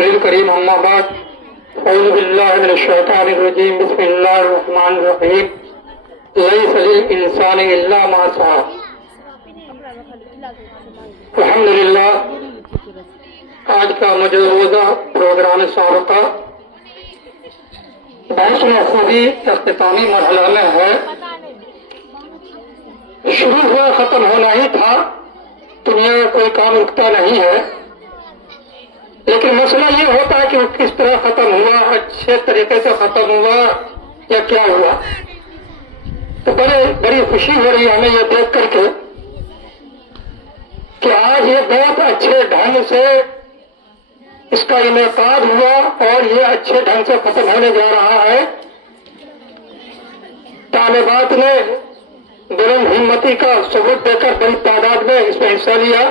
رسول الكريم أما بعد أعوذ بالله من الشيطان الرجيم بسم الله الرحمن الرحيم ليس للإنسان إلا ما سعى الحمد للہ آج کا مجوزہ پروگرام سابقہ بحث مخوبی اختتامی مرحلہ میں ہے. شروع ہوا ختم ہونا ہی تھا. دنیا کا کوئی کام رکتا نہیں ہے، لیکن مسئلہ یہ ہوتا ہے کہ وہ کس طرح ختم ہوا، اچھے طریقے سے ختم ہوا یا کیا ہوا. تو بڑی خوشی ہو رہی ہے ہمیں یہ دیکھ کر کے کہ آج یہ بہت اچھے ڈھنگ سے اس کا انعقاد ہوا اور یہ اچھے ڈھنگ سے ختم ہونے جا رہا ہے. طالبات نے بلند ہمتی کا ثبوت دے کر بڑی تعداد میں اس میں حصہ لیا.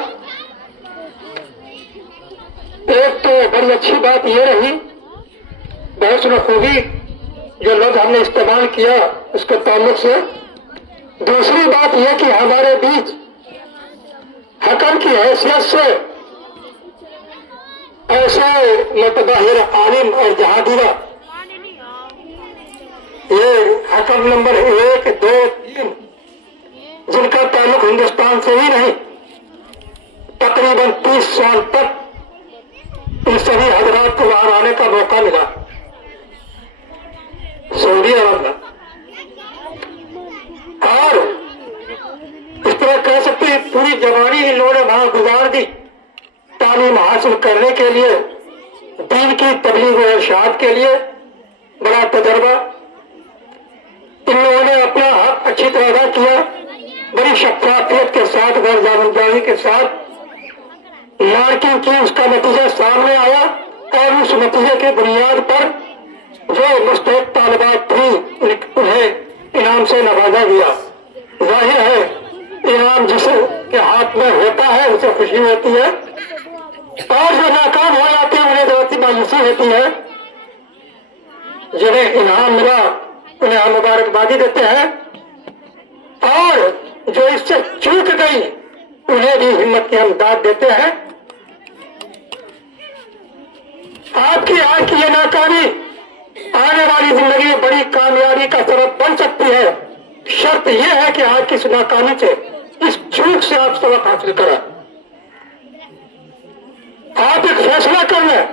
ایک تو بڑی اچھی بات یہ رہی بحث خوبی جو لفظ ہم نے استعمال کیا اس کے تعلق سے. دوسری بات یہ کہ ہمارے بیچ حکم کی حیثیت سے ایسے متباہر عالم اور جہادرہ، یہ حکم نمبر 1، 2، 3 جن کا تعلق ہندوستان سے ہی نہیں، تقریباً 30 سال تک ان سبھی حضرات کو باہر آنے کا موقع ملا سعودی عرب میں. اور اس طرح کہہ سکتے ہیں پوری جوانی ان لوگوں نے وہاں گزار دی تعلیم حاصل کرنے کے لیے، دین کی تبلیغ و ارشاد کے لیے. بڑا تجربہ ان لوگوں نے اپنا حق اچھی طرح ادا کیا، بڑی شفافیت کے ساتھ، غیر جانبداری کے ساتھ مارکنگ کی. اس کا نتیجہ سامنے آیا اور اس نتیجے کی بنیاد پر جو مستحق طالبات تھیں انہیں انعام سے نوازا گیا. ظاہر ہے انعام جس کے ہاتھ میں ہوتا ہے اسے خوشی ہوتی ہے، اور جو ناکام ہو جاتے ہیں انہیں ذرا سی مایوسی ہوتی ہے. جنہیں انعام ملا انہیں ہم مبارکبادی دیتے ہیں، اور جو اس سے چوک گئی انہیں بھی ہمت کی ہم داد دیتے ہیں. آپ کی آج کی یہ ناکامی آنے والی زندگی میں بڑی کامیابی کا سبب بن سکتی ہے. شرط یہ ہے کہ آج کی اس ناکامی سے، اس چوک سے آپ سبق حاصل کریں. آپ ایک فیصلہ کر لیں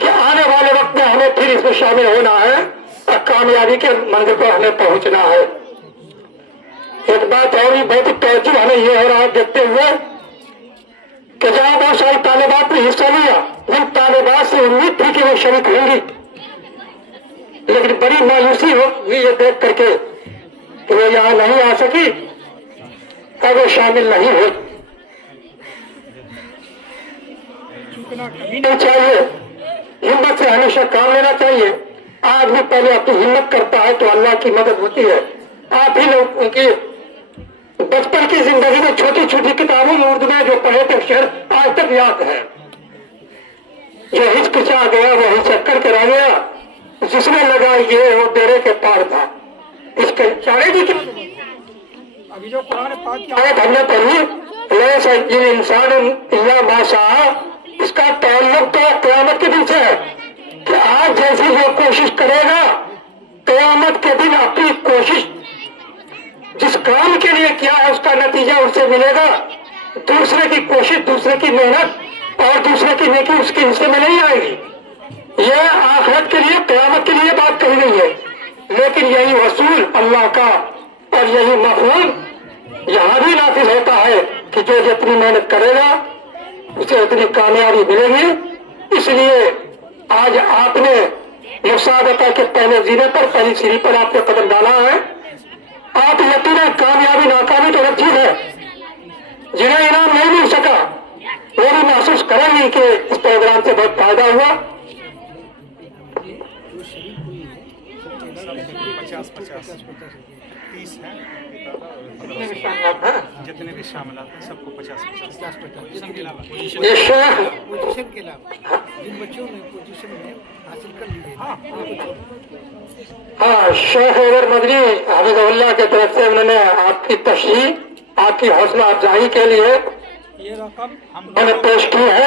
کہ آنے والے وقت میں ہمیں پھر اس میں شامل ہونا ہے اور کامیابی کے منزل پر ہمیں پہنچنا ہے. ایک بات اور بھی بہت توجہ ہمیں یہ ہو رہا ہے دیکھتے ہوئے کہ جہاں بہت ساری طالبات نے حصہ لیا، ان طالبات سے امید تھی کہ وہ شریک ہوں گی، لیکن بڑی مایوسی ہوئی یہ دیکھ کر کے کہ وہ یہاں نہیں آ سکی اور وہ شامل نہیں ہوئی. چاہیے ہمت سے ہمیشہ کام لینا چاہیے. آدمی پہلے اپنی ہمت کرتا ہے تو اللہ کی مدد ہوتی ہے. آپ ہی لوگ ان کی بچپن کی زندگی میں چھوٹی چھوٹی کتابوں میں اردو میں جو پڑھے تھے شعر آج تک یاد ہے. جو ہچکچا گیا وہ ہچک کر رہ گیا، جس میں لگا یہ وہ ڈیرے کے پار تھا. اس کے چارے بھی ابھی جو قرآن پاک کی آیت ہم نے پڑھی لیس الانسان الا ما سعی، اس کا تعلق تو قیامت کے دن سے ہے کہ آج جیسی وہ کوشش کرے گا قیامت کے دن اپنی کوشش جس کام کے لیے کیا ہے اس کا نتیجہ اس سے ملے گا. دوسرے کی کوشش، دوسرے کی محنت اور دوسرے کی نیکی اس کے حصے میں نہیں آئے گی. یہ آخرت کے لیے، قیامت کے لیے بات کہی گئی ہے، لیکن یہی اصول اللہ کا اور یہی مفہوم یہاں بھی نافذ ہوتا ہے کہ جو جتنی محنت کرے گا اسے اتنی کامیابی ملے گی. اس لیے آج آپ نے مسابقہ کے پہلے زینے پر، پہلی سیڑھی پر آپ نے قدم ڈالا ہے. آپ یقیناً کامیابی ناکامی تو الگ چیز ہے. جنہیں انعام نہیں مل سکا وہ بھی محسوس کریں گے کہ اس پروگرام سے بہت فائدہ ہوا. 50-50 ہے جتنے بھی شاملات ہیں سب کو 50-50 یہ شیخ پوزیشن کے علاوہ جن بچوں نے پوزیشن میں حاصل کر لی ہے. ہاں، شیخ عمر مدنی حفظ اللہ کی طرف سے انہوں نے آپ کی تشریح، آپ کی حوصلہ افزائی کے لیے یہ رقم میں نے پیش کی ہے.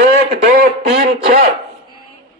1, 2, 3, 4,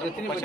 50-50